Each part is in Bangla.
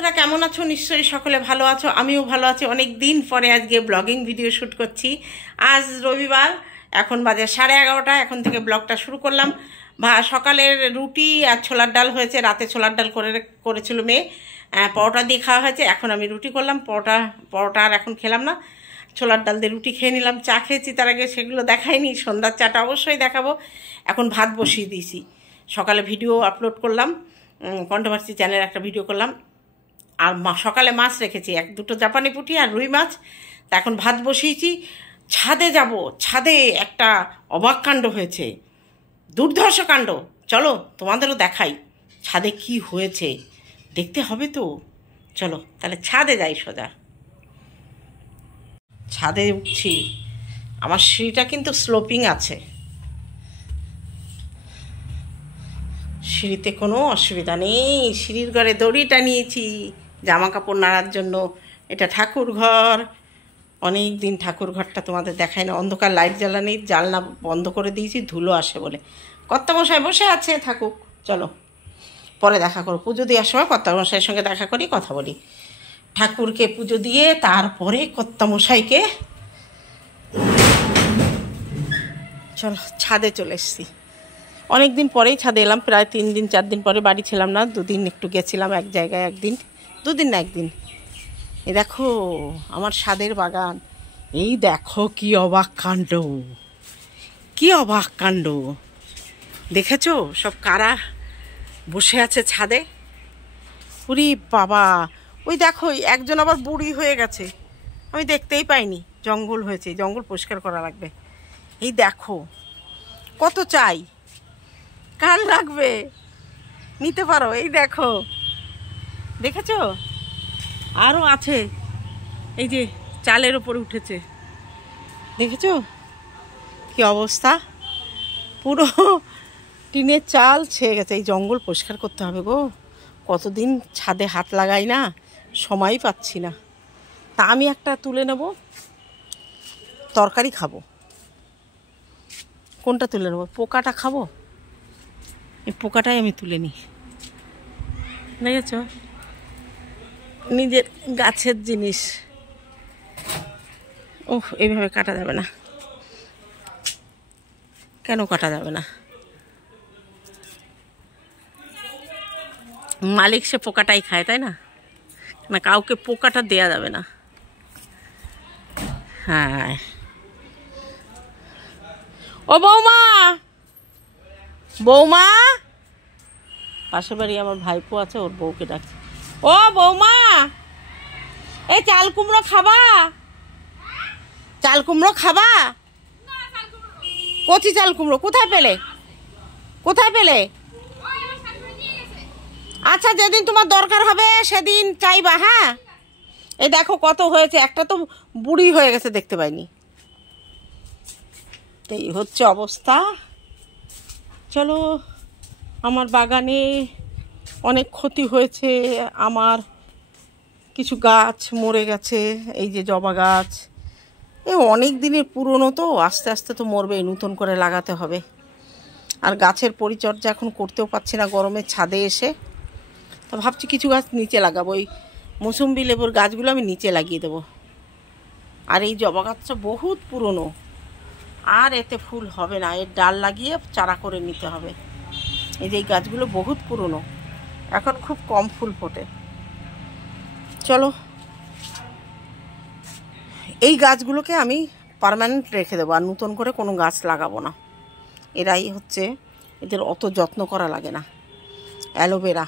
তোরা কেমন আছো? নিশ্চয়ই সকলে ভালো আছো, আমিও ভালো আছি। অনেক দিন পরে আজকে ব্লগিং ভিডিও শ্যুট করছি। আজ রবিবার, এখন বাজে 11:30। এখন থেকে ব্লগটা শুরু করলাম। সকালের রুটি আর ছোলার ডাল হয়েছে, রাতে ছোলার ডাল করেছিল মেয়ে, পরোটা দিয়ে খাওয়া হয়েছে। এখন আমি রুটি করলাম, পরোটা আর এখন খেলাম না, ছোলার ডাল দিয়ে রুটি খেয়ে নিলাম। চা খেয়েছি, তার আগে সেগুলো দেখাইনি, সন্ধ্যার চাটা অবশ্যই দেখাবো। এখন ভাত বসিয়ে দিয়েছি। সকালে ভিডিও আপলোড করলাম, কন্ট্রোভার্সি চ্যানেলে একটা ভিডিও করলাম। আর সকালে মাছ রেখেছি, 1-2 জাপানি পুঁটি আর রুই মাছ। তা এখন ভাত বসিয়েছি। ছাদে যাব, ছাদে একটা অবাক কাণ্ড হয়েছে, দুর্ধর্ষ কাণ্ড। চলো তোমাদেরও দেখাই ছাদে কি হয়েছে, দেখতে হবে তো। চলো তাহলে ছাদে যাই, সোজা ছাদে উঠছি। আমার সিঁড়িটা কিন্তু স্লোপিং আছে, সিঁড়িতে কোনো অসুবিধা নেই। সিঁড়ির ঘরে দড়িটা নিয়েছি জামা কাপড় নাড়ার জন্য। এটা ঠাকুর ঘর, অনেক দিন ঠাকুর ঘরটা তোমাদের দেখাই না, অন্ধকার, লাইট জ্বালানি, জানলা বন্ধ করে দিয়েছি, ধুলো আসে বলে। কর্তামশাই বসে আছে, থাকুক, চলো পরে দেখা করো। পুজো দেওয়ার সময় কর্তামশাইয়ের সঙ্গে দেখা করি, কথা বলি। ঠাকুরকে পুজো দিয়ে তারপরে কর্তামশাইকে, চলো ছাদে চলে এসছি। অনেক দিন পরেই ছাদে এলাম, প্রায় 3-4 দিন পরে। বাড়ি ছিলাম না, 2 দিন একটু গেছিলাম এক জায়গায়, 2 দিন না 1 দিন। এই দেখো আমার ছাদের বাগান, এই দেখো কি অবাক কাণ্ড, কি অবাক কাণ্ড। দেখেছো সব কারা বসে আছে ছাদে? উরি বাবা, ওই দেখো একজন আবার বুড়ি হয়ে গেছে, আমি দেখতেই পাইনি। জঙ্গল হয়েছে, জঙ্গল পরিষ্কার করা লাগবে। এই দেখো কত চাই, কার লাগবে নিতে পারো। এই দেখো, দেখেছো আরও আছে, এই যে চালের ওপরে উঠেছে, দেখেছো কি অবস্থা, পুরো টিনের চাল ছেয়ে গেছে। এই জঙ্গল পরিষ্কার করতে হবে গো, কতদিন ছাদে হাত লাগাই না, সময় পাচ্ছি না। তা আমি একটা তুলে নেব, তরকারি খাবো। কোনটা তুলে নেবো? পোকাটা খাবো, এই পোকাটাই আমি তুলে নিই। দেখেছ, নিজের গাছের জিনিস। ওহ, এইভাবে কাটা যাবে না। কেন কাটা যাবে না? মালিক সে পোকাটাই খায়, তাই না? না, কাউকে পোকাটা দেয়া যাবে না। হ্যাঁ, ও বৌমা, বৌমা, পাশের বাড়ি আমার ভাইপো আছে, ওর বউকে ডাকছে। ও বৌমা, এই চাল কুমড়ো খাবা? চাল কুমড়ো খাবা? কচি চাল কুমড়ো কোথায় পেলে? কোথায় পেলে? আচ্ছা, যেদিন তোমার দরকার হবে সেদিন চাইবা। হ্যাঁ, এই দেখো কত হয়েছে, একটা তো বুড়ি হয়ে গেছে, দেখতে পাইনি। এই হচ্ছে অবস্থা। চলো, আমার বাগানে অনেক ক্ষতি হয়েছে, আমার কিছু গাছ মরে গেছে। এই যে জবা গাছ, এ অনেক দিনের পুরনো তো, আস্তে আস্তে তো মরবে, নতুন করে লাগাতে হবে। আর গাছের পরিচর্যা এখন করতেও পারছি না গরমে ছাদে এসে। তো ভাবছি কিছু গাছ নিচে লাগাবো, ওই মৌসুম্বি লেবুর গাছগুলো আমি নিচে লাগিয়ে দেবো। আর এই জবা গাছটা বহুত পুরনো, আর এতে ফুল হবে না, এর ডাল লাগিয়ে চারা করে নিতে হবে। এই যে এই গাছগুলো বহুত পুরনো, এখন খুব কম ফুল ফোটে। চলো, এই গাছগুলোকে আমি পার্মানেন্ট রেখে দেবো, আর নতুন করে কোনো গাছ লাগাবো না। এরাই হচ্ছে, এদের অত যত্ন করা লাগে না। অ্যালোভেরা।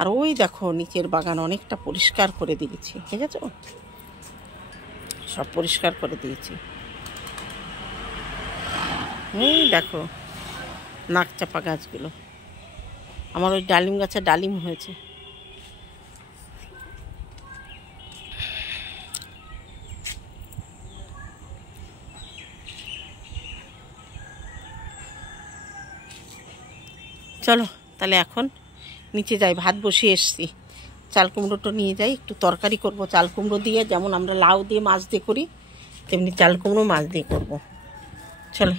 আর ওই দেখো নিচের বাগান অনেকটা পরিষ্কার করে দিয়েছি, ঠিক আছে, সব পরিষ্কার করে দিয়েছি। এই দেখো নাকচাপা গাছগুলো, আমার ওই ডালিম গাছে ডালিম হয়েছে। চলো তাহলে এখন নিচে যাই, ভাত বসিয়ে এসছি। চাল কুমড়োটা নিয়ে যাই, একটু তরকারি করব চাল কুমড়ো দিয়ে, যেমন আমরা লাউ দিয়ে মাছ দিয়ে করি তেমনি চাল কুমড়ো মাছ দিয়ে করব। চলো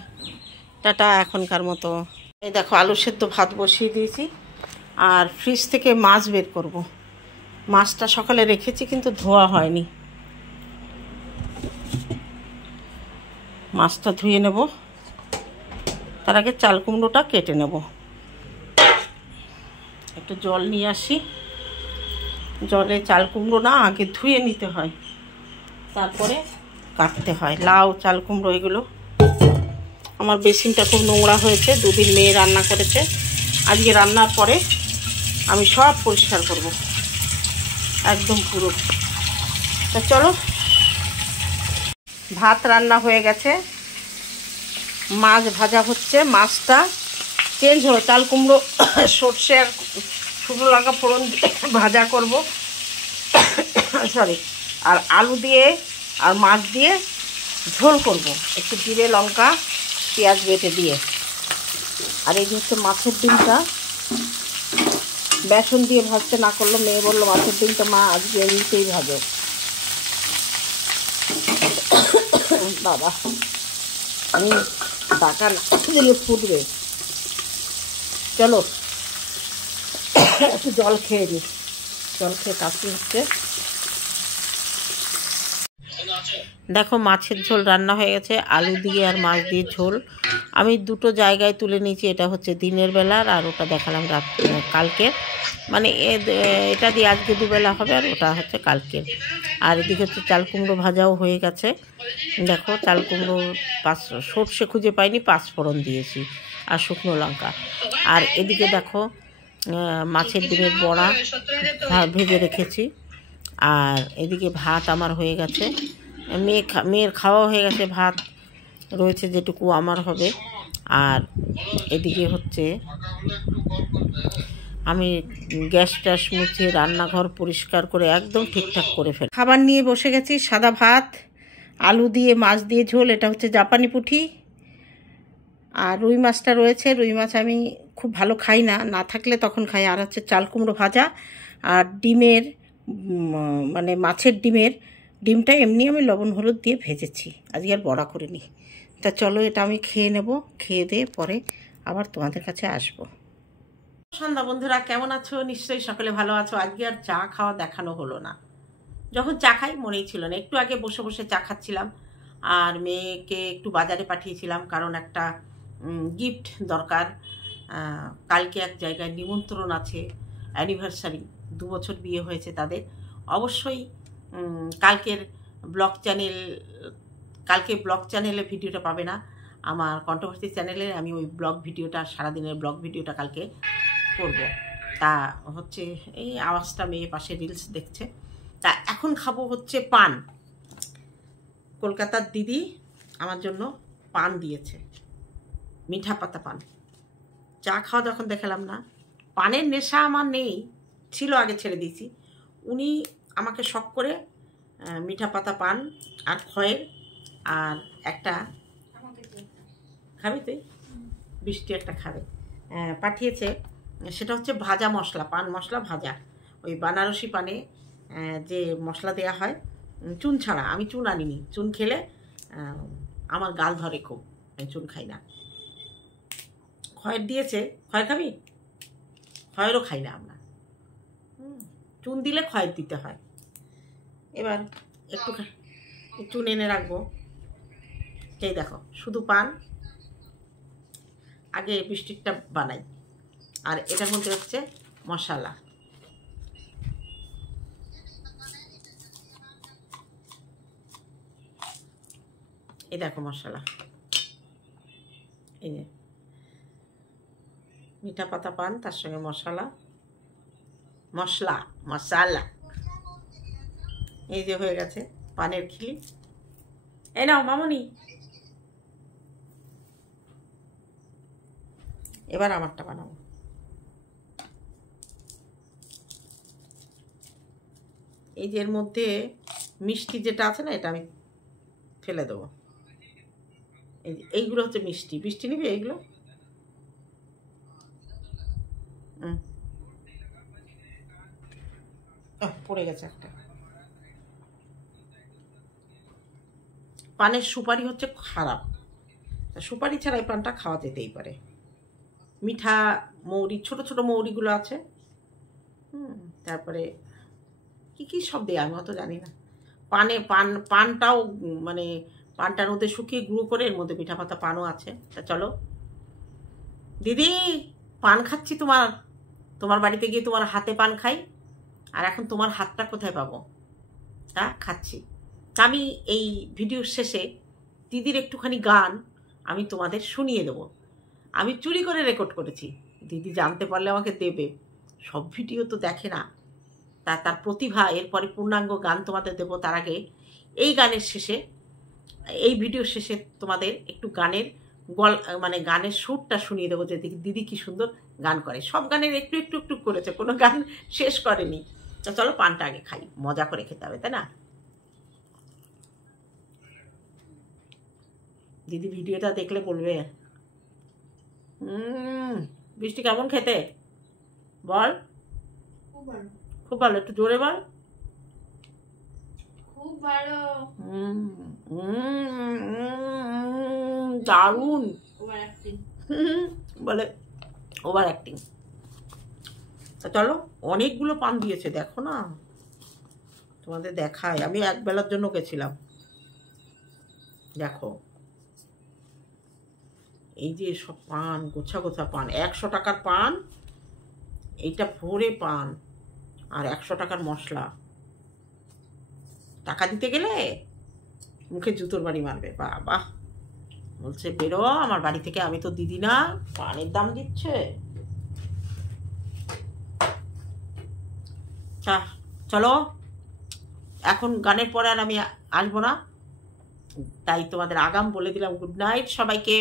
টাটা এখনকার মতো। এই দেখো আলু সেদ্ধ ভাত বসিয়ে দিয়েছি, আর ফ্রিজ থেকে মাছ বের করব। মাছটা সকালে রেখেছি কিন্তু ধোয়া হয়নি, মাছটা ধুয়ে নেব। তার আগে চাল কুমড়োটা কেটে নেব। একটু জল নিয়ে আসি, জলে চাল কুমড়ো না আগে ধুয়ে নিতে হয়, তারপরে কাটতে হয়। লাউ, চাল কুমড়ো এগুলো। আমার বেসিনটা খুব নোংরা হয়েছে, দুদিন মেয়ে রান্না করেছে। আজকে রান্নার পরে আমি সব পরিষ্কার করব, একদম পুরো। তা চলো, ভাত রান্না হয়ে গেছে, মাছ ভাজা হচ্ছে। মাছটা চেঞ্জ হলো, চাল কুমড়ো সর্ষে আর শুকনো লঙ্কা ফোড়ন দিয়ে ভাজা করব, সরি, আর আলু দিয়ে আর মাছ দিয়ে ঝোল করব, একটু জিরে লঙ্কা পেঁয়াজ বেটে দিয়ে। আর এই যে হচ্ছে মাছের ডিমটা, বেসন দিয়ে ভাজতে না করলো, মেয়ে বললো মাছের ডিমটা মা আজকে এমনিতেই ভাজো। বাবা, আমি টাকা না দিলে ফুটবে। চলো একটু জল খেয়ে নিই, জল খেয়ে কাশি হচ্ছে। দেখো মাছের ঝোল রান্না হয়ে গেছে, আলু দিয়ে আর মাছ দিয়ে ঝোল। আমি দুটো জায়গায় তুলে নিয়েছি, এটা হচ্ছে দিনের বেলার আর ওটা দেখালাম রাত কালকের, মানে এটা দিয়ে আজকে দুবেলা হবে আর ওটা হচ্ছে কালকের। আর এদিকে হচ্ছে চাল কুমড়ো ভাজাও হয়ে গেছে। দেখো চাল কুমড়ো সর্ষে খুঁজে পাইনি, পাঁচফোড়ন দিয়েছি আর শুকনো লঙ্কা। আর এদিকে দেখো মাছের ডিমের বড়া ভেজে রেখেছি। আর এদিকে ভাত আমার হয়ে গেছে, মেয়ের খাওয়া হয়ে গেছে, ভাত রয়েছে যেটুকু আমার হবে। আর এদিকে হচ্ছে আমি গ্যাস ট্যাস মুছে রান্নাঘর পরিষ্কার করে একদম ঠিকঠাক করে ফেলি। খাবার নিয়ে বসে গেছি, সাদা ভাত, আলু দিয়ে মাছ দিয়ে ঝোল, এটা হচ্ছে জাপানি পুঁটি। আর রুই মাছটা রয়েছে, রুই মাছ আমি খুব ভালো খাই না, না থাকলে তখন খাই। আর হচ্ছে চাল কুমড়ো ভাজা আর ডিমের, মানে মাছের ডিমটা এমনি আমি লবণ হলুদ দিয়ে ভেজেছি, আজকে আর বড়া করিনি। তা চলো এটা আমি খেয়ে নেব, খেয়ে দিয়ে পরে আবার তোমাদের কাছে আসবো। সন্ধ্যা বন্ধুরা, কেমন আছো? নিশ্চয়ই সকলে ভালো আছো। আজকে আর চা খাওয়া দেখানো হলো না, যখন চা খাই মনেই ছিল না। একটু আগে বসে বসে চা খাচ্ছিলাম আর মেয়েকে একটু বাজারে পাঠিয়েছিলাম, কারণ একটা গিফট দরকার। কালকে এক জায়গায় নিমন্ত্রণ আছে, অ্যানিভার্সারি, 2 বছর বিয়ে হয়েছে তাদের। অবশ্যই কালকে ব্লগ চ্যানেলে ভিডিওটা পাবে না, আমার কন্ট্রোভার্সি চ্যানেলে আমি ওই সারাদিনের ব্লগ ভিডিওটা কালকে করব। তা হচ্ছে এই আওয়াজটা, মেয়ে পাশে রিলস দেখছে। তা এখন খাবো হচ্ছে পান। কলকাতার দিদি আমার জন্য পান দিয়েছে, মিঠা পাতা পান। চা খাওয়া যখন দেখালাম না, পানের নেশা আমার নেই, ছিল আগে, ছেড়ে দিয়েছি। উনি আমাকে শখ করে মিঠা পাতা পান আর খয়ের আর একটা, খাবি তুই? বৃষ্টি একটা খাবে, পাঠিয়েছে। সেটা হচ্ছে ভাজা মশলা, পান মশলা ভাজা। ওই বানারসি পানে যে মশলা দেয়া হয় চুন ছাড়া। আমি চুন আনিনি, চুন খেলে আমার গাল ধরে খুব, আমি চুন খাই না। খয়ের দিয়েছে, খয় খাবি? খয়েরও খাই না আমরা, চুন দিলে খয়ের দিতে হয়। এবার একটু চুন এনে রাখবো। এই দেখো শুধু পান, আগে বৃষ্টিটা বানাই। আর এটার মধ্যে হচ্ছে মশলা, এই দেখো মশলা, এই যে মিঠা পাতা পান, তার সঙ্গে মশলা এই যে হয়ে গেছে পানের খিলি। এই নাও মামনি, এবার আমারটা বানাবো। এই যে এর মধ্যে মিষ্টি যেটা আছে না, এটা আমি ফেলে দেবো। এইগুলো হচ্ছে মিষ্টি নিবি এইগুলো। পড়ে গেছে একটা। পানের সুপারি হচ্ছে খারাপ, সুপারি ছাড়া এই পানটা খাওয়া যেতেই পারে। মিঠা মৌরি, ছোট ছোট মৌরিগুলো আছে, তারপরে কী কী সব দেয় আমি অত জানি না। পানটাও মানে পানটার মধ্যে শুকিয়ে গুঁড়ো করে এর মধ্যে পিঠা পাতা পানও আছে। তা চলো দিদি, পান খাচ্ছি তোমার বাড়িতে গিয়ে তোমার হাতে পান খাই। আর এখন তোমার হাতটা কোথায় পাবো? তা খাচ্ছি। আমি এই ভিডিওর শেষে দিদির একটুখানি গান আমি তোমাদের শুনিয়ে দেবো। আমি চুরি করে রেকর্ড করেছি, দিদি জানতে পারলে আমাকে দেবে। সব ভিডিও তো দেখে না, তার প্রতিভা। এরপরে পূর্ণাঙ্গ গান তোমাদের দেবো। তার আগে এই গানের শেষে, এই ভিডিওর শেষে তোমাদের একটু গানের মানে গানের সুরটা শুনিয়ে দেবো, যে দিদি কি সুন্দর গান করে। সব গানের একটু একটু একটু করেছে, কোনো গান শেষ করেনি। তো চলো পানটা আগে খাই, মজা করে খেতে হবে, তাই না? দিদি ভিডিওটা দেখলে বলবে বৃষ্টি কেমন খেতে, বল। খুব ভালো, একটু জোরে বল। খুব ভালো। দারুণ বলে, ওভার অ্যাক্টিং। চলো, অনেকগুলো পান দিয়েছে, দেখো না, তোমাদের দেখায়। আমি এক বেলার জন্য গেছিলাম। দেখো এই যে সব পান, গোছা গোছা পান, 100 টাকার পান, এইটা ভরে পান, আর 100 টাকার মশলা। টাকা দিতে গেলে মুখে জুতোর বাড়ি মারবে। বাহ, বলছে বেরো আমার বাড়ি থেকে, আমি তো দিদি না, পানের দাম দিচ্ছে। চলো, এখন গানের পরে আর আমি আসবো না, তাই তোমাদের আগাম বলে দিলাম গুড নাইট সবাইকে।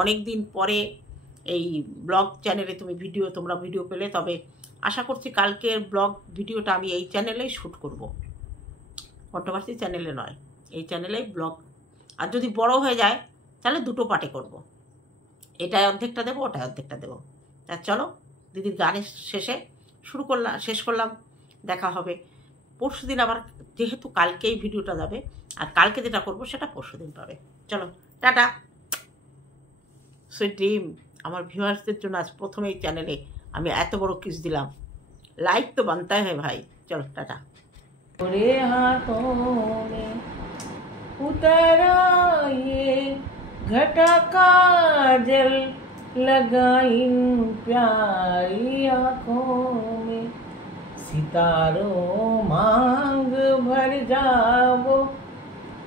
অনেক দিন পরে এই ব্লগ চ্যানেলে তোমরা ভিডিও পেলে। তবে আশা করছি কালকের ব্লগ ভিডিওটা আমি এই চ্যানেলেই শ্যুট করব, কন্ট্রোভার্সি চ্যানেলে নয়, এই চ্যানেলেই ব্লগ। আর যদি বড় হয়ে যায় তাহলে দুটো পার্টে করব, এটাই অর্ধেকটা দেবো, ওটাই অর্ধেকটা দেবো। তা চলো, দিদির গানের শেষে শেষ করলাম। দেখা হবে পরশুদিন আবার, যেহেতু কালকেই ভিডিওটা যাবে, আর কালকে যেটা করবো সেটা পরশুদিন পাবে। চলো টাটা। Sweet dream. আমার ভিউয়ার্সদের জন্য আজ প্রথমে এই চ্যানেলে আমি এত বড় কিস দিলাম। লাইক তো বানতে হয় ভাই। চলো টাটা। ওরে हाथों में उतरा ये घटा काजल लगाई प्यारी आँखों में, सितारों मांग भर जाओ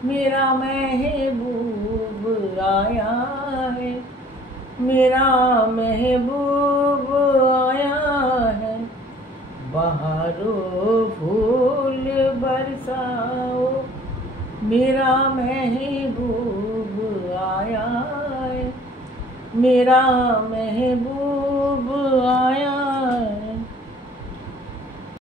मेरा महबूब आया है, मेरा महबूब आया है। बहारों फूल बरसाओ मेरा महबूब आया है, मेरा महबूब